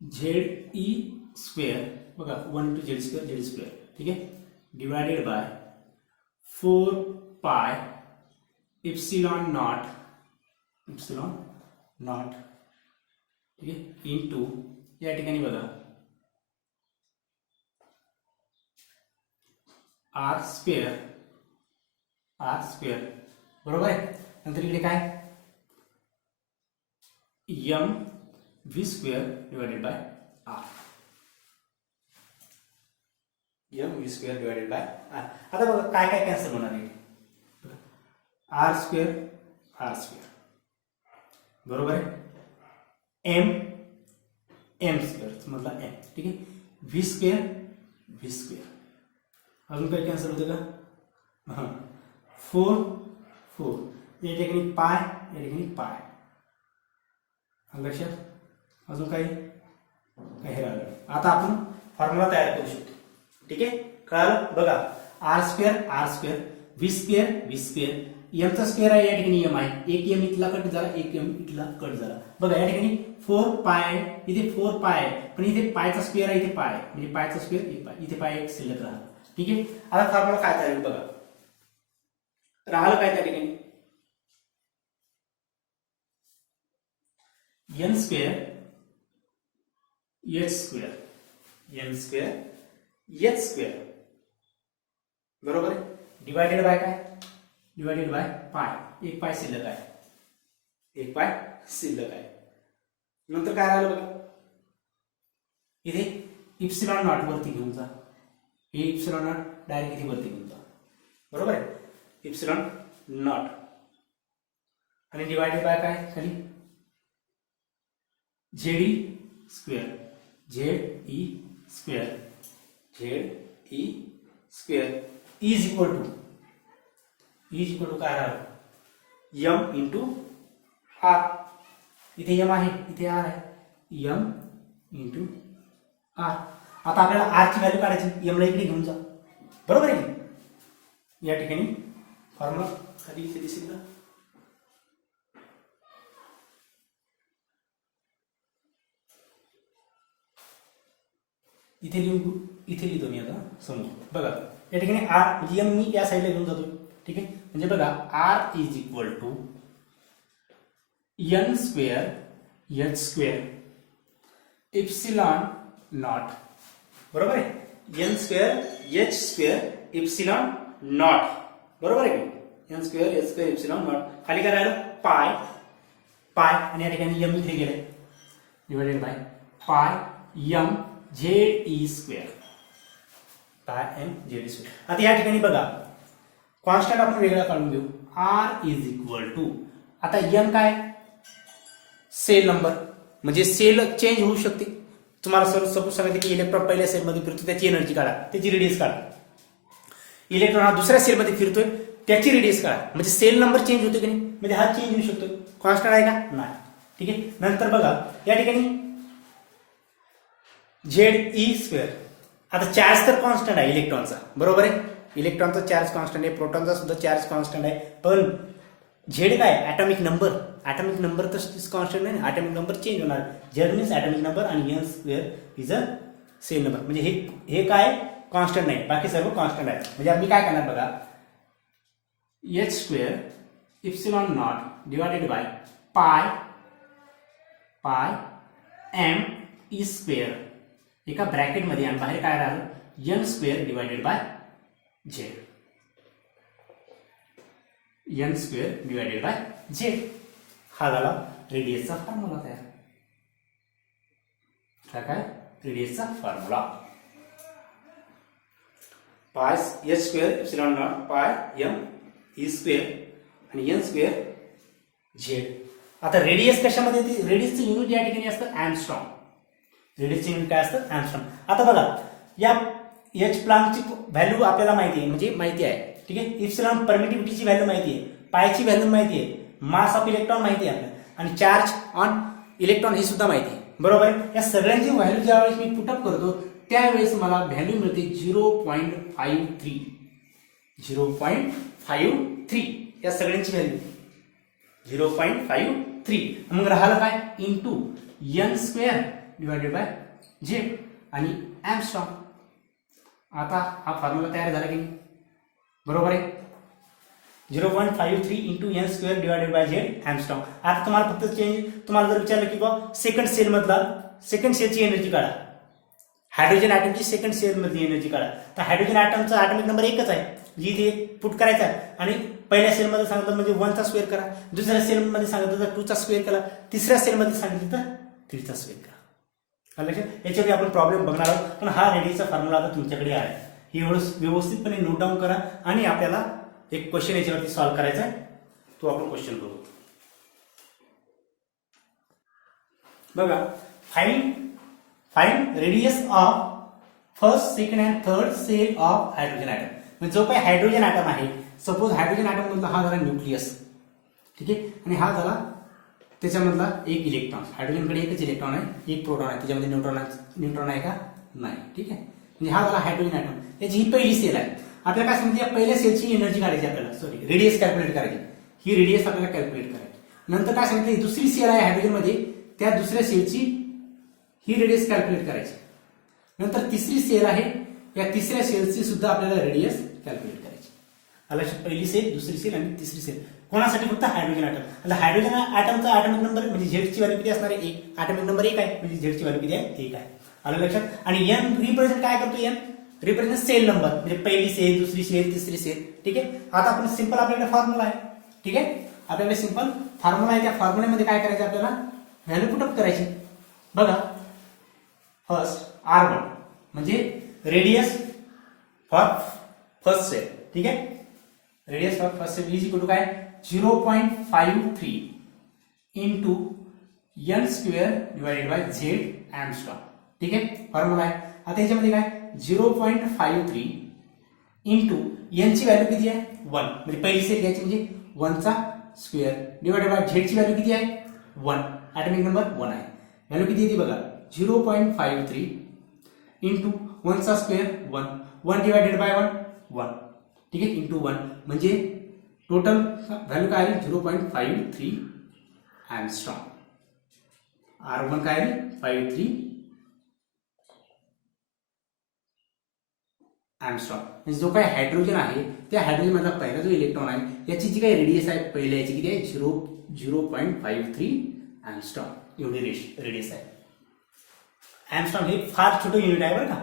ZE स्क्वेअर बघा 1 to Z स्क्वेअर ठीक आहे डिवाइडेड बाय 4 इप्सिलॉन नॉट ठीक आहे इंटू या ठिकाणी बघा आर स्क्वेअर बरोबर आहे. नंतर इकडे काय m v square divided by r आता बघा काय काय कॅन्सल होणार आहे आर स्क्वेअर बरोबर आहे एम स्क्वेअर मधला एम ठीक आहे व्ही स्क्वेअर अजून काही कॅन्सल होतं का हां 4 या ठिकाणी पाय लक्षात अजून काही राहिलं. आता आपण फॉर्म्युला तयार करू शकतो. ठीक आहे कळालं बघा आर स्क्वेअर व्ही स्क्वेअर एमचा स्क्वेअर आहे या ठिकाणी एम आहे एक एम इथला कट झाला एक एम इथला कट झाला बघा या ठिकाणी 4 इथे 4 आहे पण इथे पायचा स्क्वेअर आहे इथे पाय म्हणजे पायचा स्क्वेअर एक पाय इथे पाय एक शिल्लक राहतो. ठीक आहे आता फॉर्म्युला काय तयार बघा राहिलं काय त्या ठिकाणी n square h square n square h square बरोबर आहे. डिवायडेड बाय काय? Divided by pi. एक पाय शिल्लक आहे, एक पाय शिल्लक आहे. नंतर काय राहिलं बघा, इथे इप्सिलॉन नॉट वरती घेऊन जा. हे इप्सिलॉन नॉट डायरेक्ट इथे वरती घेऊन जा. बरोबर आहे. इप्सिलॉन नॉट आणि डिवायडेड बाय काय खाली z e square. Z e square. Z e square is equal to काय राहिलं, यम इंटू आर. इथे यम आहे, इथे आर आहे. M into r. आता आपल्याला आर ची व्हॅल्यू काढायची, यमला इकडे घेऊन जा. बरोबर आहे की या ठिकाणी फॉर्म्युला खाली इथे दिसेल ना. इथे लिहितो मी आता समोर. बघा या ठिकाणी आर म्हणजे यम मी या साईडला घेऊन जातो. ठीक आहे. म्हणजे बघा r is equal to n square h square epsilon naught. बरोबर आहे. N square h square epsilon naught. बरोबर आहे की n square h square epsilon naught. खाली काय राहिलं, पाय. पाय आणि या ठिकाणी यम इथे गेले, डिवायडेड बाय पाय यम झेड ई स्क्वेअर. पाय एम झेड ई स्क्वेअर. आता या ठिकाणी बघा कॉन्स्टंट आपण वेगळा काढून घेऊ. आर इज इक्वल टू, आता एम काय, सेल नंबर म्हणजे सेल चेंज होऊ शकते. तुम्हाला सपोज सांगितलं की इलेक्ट्रॉन पहिल्या सेलमध्ये फिरतो, त्याची एनर्जी काढा, त्याची रेडियस काढा. इलेक्ट्रॉन हा दुसऱ्या सेलमध्ये फिरतोय, त्याची रेडियस काढा. म्हणजे सेल नंबर चेंज होतो की नाही, म्हणजे हा चेंज होऊ शकतो. कॉन्स्टंट आहे का, नाही. ठीक आहे. नंतर बघा या ठिकाणी झेड ई स्क्वेअर. आता चार्ज तर कॉन्स्टंट आहे इलेक्ट्रॉनचा. बरोबर आहे. इलेक्ट्रॉनचा चार्ज कॉन्स्टंट आहे, प्रोटॉनचा सुद्धा चार्ज कॉन्स्टंट आहे. पण झेड काय, ॲटॉमिक नंबर. ॲटॉमिक नंबर तर कॉन्स्टंट नाही, ॲटॉमिक नंबर चेंज होणार. झेड मीन्स ॲटॉमिक नंबर आणि n square is a shell number. म्हणजे हे काय कॉन्स्टंट नाही, बाकी सर्व कॉन्स्टंट आहे. म्हणजे आम्ही काय करणार बघा, h square epsilon naught divided by pi m e square एका ब्रॅकेटमध्ये आणि बाहेर काय राहिलं n square divided by z. N square divided by z. हा झाला रेडियसचा फॉर्म्युला तयार. काय रेडियसचा formula. Pi h square epsilon naught pi m e square आणि एन स्क्वेअर झेड. आता रेडियस कशामध्ये येते, रेडियसचं युनिट या ठिकाणी असतं एंगस्ट्रॉम. रेडियसचं युनिट काय असतं, एंगस्ट्रॉम. आता बघा या एच प्लॅंकची व्हॅल्यू आपल्याला माहिती आहे, म्हणजे माहिती आहे. ठीक आहे. इप्सिलॉन परमिटिव्हिटीची व्हॅल्यू माहिती आहे, पायची व्हॅल्यू माहिती आहे, मास ऑफ इलेक्ट्रॉन माहिती आहे आपल्याला, आणि चार्ज ऑन इलेक्ट्रॉन हे सुद्धा माहिती आहे. बरोबर आहे. या सगळ्यांची व्हॅल्यू ज्यावेळेस मी पुटअप करतो त्यावेळेस मला व्हॅल्यू मिळते 0.53. 0.53 या सगळ्यांची व्हॅल्यू 0.53. मग राहिलं काय, into n square divided by z आणि एंगस्ट्रॉम. आता हा फॉर्म्युला तयार झाला की नाही. बरोबर आहे. 0.53 into n square divided by z angstrom. आता तुम्हाला फक्त चेंज, तुम्हाला जर विचारलं की बा सेकंड सेल मधला, सेकंड सेलची एनर्जी काढा, हायड्रोजन ॲटमची सेकंड सेल मधली एनर्जी काढा. तर हायड्रोजन ॲटमचा ॲटॉमिक नंबर एकच आहे, जी इथे पुट करायचा आहे. आणि पहिल्या सेलमध्ये सांगितलं म्हणजे 1चा स्क्वेअर करा, दुसऱ्या सेलमध्ये सांगितलं तर 2चा स्क्वेअर करा, तिसऱ्या सेलमध्ये सांगितलं तर 3चा स्क्वेअर करा. याच्यावर आपण प्रॉब्लेम बघणार आहोत. पण हा रेडियसचा फॉर्म्युला आता तुमच्याकडे आहे, हे एवढं व्यवस्थितपणे नोट डाऊन करा. आणि आपल्याला एक क्वेश्चन याच्यावरती सॉल्व्ह करायचा आहे, तो आपण क्वेश्चन करू. बघा, find radius of first, second and third shell of hydrogen atom. म्हणजे जो काही हायड्रोजन ॲटम आहे, सपोज हायड्रोजन ॲटम मधला हा झाला न्यूक्लियस. ठीक आहे. आणि हा झाला त्याच्यामधला एक इलेक्ट्रॉन. हायड्रोजनकडे एकच इलेक्ट्रॉन आहे, एक प्रोटॉन आहे, त्याच्यामध्ये न्यूट्रॉन आहे का, नाही. ठीक आहे. म्हणजे हा झाला हायड्रोजन ॲटम. याची ही पहिली सेल आहे. आपल्याला काय सांगितलं, या पहिल्या सेलची एनर्जी काढायची आपल्याला, सॉरी रेडियस कॅल्क्युलेट करायची. ही रेडियस आपल्याला कॅल्क्युलेट करायची. नंतर काय सांगितलं, दुसरी सेल आहे हायड्रोजन मध्ये, त्या दुसऱ्या सेलची ही रेडियस कॅल्क्युलेट करायची. नंतर तिसरी सेल आहे, या तिसऱ्या सेलची सुद्धा आपल्याला रेडियस कॅल्क्युलेट करायची. आला पहिली सेल, दुसरी सेल आणि तिसरी सेल. कोणासाठी? फक्त हायड्रोजन ॲटम. आता हायड्रोजन ॲटमचा ॲटॉमिक नंबर म्हणजे झेडची व्हॅल्यू किती असणार आहे? 1. ॲटॉमिक नंबर 1 आहे म्हणजे झेडची व्हॅल्यू किती आहे? 1 आहे. आलं लक्षात? आणि एन रिप्रेझेंट काय करतो? एन रिप्रेझेंट सेल नंबर म्हणजे पहिली सेल, दुसरी सेल, तिसरी सेल. ठीक आहे. आता आपण सिंपल आपल्याकडे फॉर्म्युला आहे. ठीक आहे. आपल्याकडे सिंपल फॉर्म्युला आहे. त्या फॉर्म्युल्यामध्ये काय करायचं आपल्याला? व्हॅल्यू पुटअप करायची. बघा, फर्स्ट R1 म्हणजे रेडियस फॉर फर्स्ट सेल. ठीक आहे. Radius for first shell is equal to काय? 0.53 into n square divided by z angstrom. ठीक आहे. फॉर्म्युला आहे. आता याच्यामध्ये काय? 0.53 इंटू n ची व्हॅल्यू किती आहे? 1 म्हणजे पहिली सेल घ्यायची म्हणजे 1 चा स्क्वेअर डिवाइडेड बाय z ची व्हॅल्यू किती आहे? 1. ॲटॉमिक नंबर 1 आहे. व्हॅल्यू किती येते बघा? 0.53 इंटू 1 चा स्क्वेअर 1. 1 divided by 1. ठीक आहे. इंटू 1 म्हणजे टोटल व्हॅल्यू काय आली? 0.53 एंगस्ट्रॉम. R1 काय आली? 53 एंगस्ट्रॉम. म्हणजे जो काही हायड्रोजन आहे त्या हायड्रोजन मधला पहिला जो इलेक्ट्रॉन आहे याची जी काही रेडियस आहे पहिल्या याची किती आहे? 0.53 एंगस्ट्रॉम एवढी रेडियस आहे. एंगस्ट्रॉम हे फार छोटं युनिट आहे बरं का.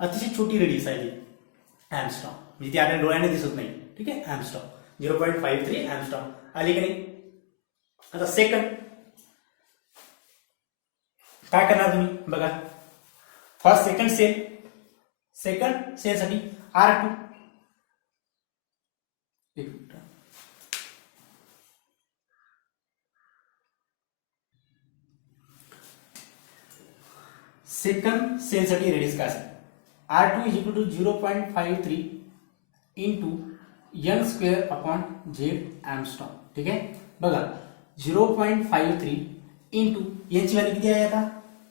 अतिशय छोटी रेडियस आहे एंगस्ट्रॉम म्हणजे ती आपल्या डोळ्याने दिसत नाही. ठीक आहे. एंगस्ट्रॉम 0.53 एंगस्ट्रॉम आली की नाही. आता सेकंड काय करणार तुम्ही? बघा, फर्स्ट सेकंड सेलसाठी R2 सेकंड सेलसाठी रेडियस काय असेल? R2 is equal to 0.53 into n square upon z angstrom. ठीक आहे. बघा, 0.53 इंटू n ची व्हॅल्यू किती आहे? आता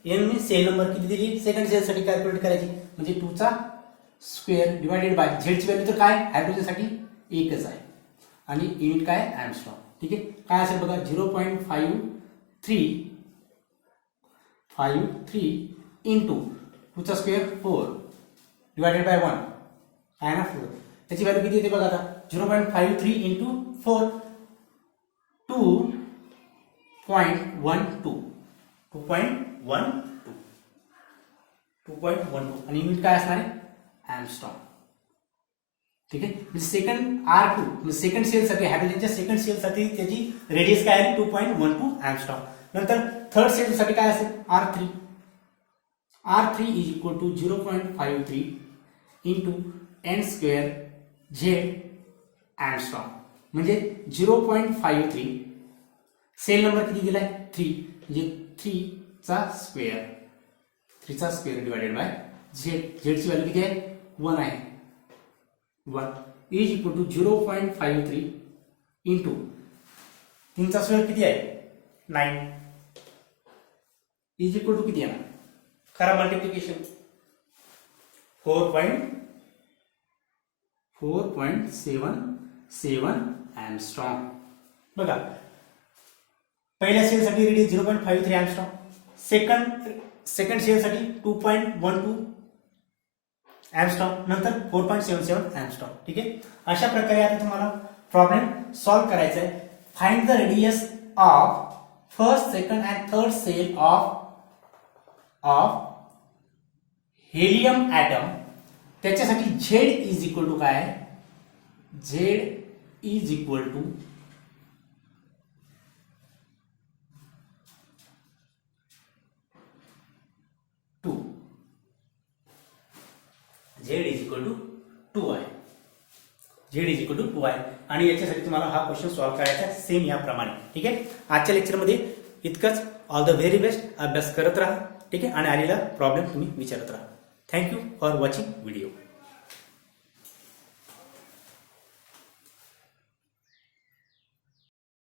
n मी सेल नंबर किती दिली? सेकंड सेलसाठी कॅल्क्युलेट करायची म्हणजे 2 चा स्क्वेअर डिवाइडेड बाय z ची व्हॅल्यू तर काय? हायड्रोजन साठी 1च आहे आणि युनिट काय? एंगस्ट्रॉम. ठीक आहे. काय असेल बघा? 0.53 इंटू 2 चा स्क्वेअर 4 डिवाइडेड बाय 1 आहे ना 4. त्याची व्हॅल्यू किती येते बघा आता? 0.53 इंटू 4 2.12 आणि युनिट काय असणार आहे? एंगस्ट्रॉम. ठीक आहे. म्हणजे सेकंड R2 म्हणजे सेकंड सेलसाठी हायड्रोजनच्या सेकंड सेलसाठी त्याची रेडियस काय आहे? 2.12 एंगस्ट्रॉम. नंतर थर्ड सेलसाठी काय असेल? R3 is equal to 0.53 into n square z angstrom म्हणजे 0.53 सेल नंबर किती दिलाय? 3 म्हणजे 3 चा square divided by z. z ची व्हॅल्यू किती आहे? 1 आहे. 1 इज इक्वल टू 0.53 इंटू 3 चा स्क्वेअर किती आहे? 9 इज इक्वल टू किती आहे? करा मल्टिप्लिकेशन. 4.77 एंगस्ट्रॉम. बघा, पहिल्या सेलसाठी रेडियस 0.53 एंगस्ट्रॉम, सेकंड सेलसाठी 2.12 एंगस्ट्रॉम, नंतर 4.77 एंगस्ट्रॉम. ठीक आहे. अशा प्रकारे आता तुम्हाला प्रॉब्लेम सॉल्व्ह करायचा आहे. Find the radius of first, second and third shell of helium atom. त्याच्यासाठी Z इज इक्वल टू काय आहे? Z is equal to 2. Z is equal to 2 आहे. Z इज इक्वल टू 2 आहे. आणि याच्यासाठी तुम्हाला हा क्वेश्चन सॉल्व्ह करायचा आहे सेम याप्रमाणे. ठीक आहे. आजच्या लेक्चरमध्ये इतकंच. All the very best. अभ्यास करत राहा. ठीक आहे. आणि आलेला प्रॉब्लेम तुम्ही विचारत राहा. Thank you for watching video.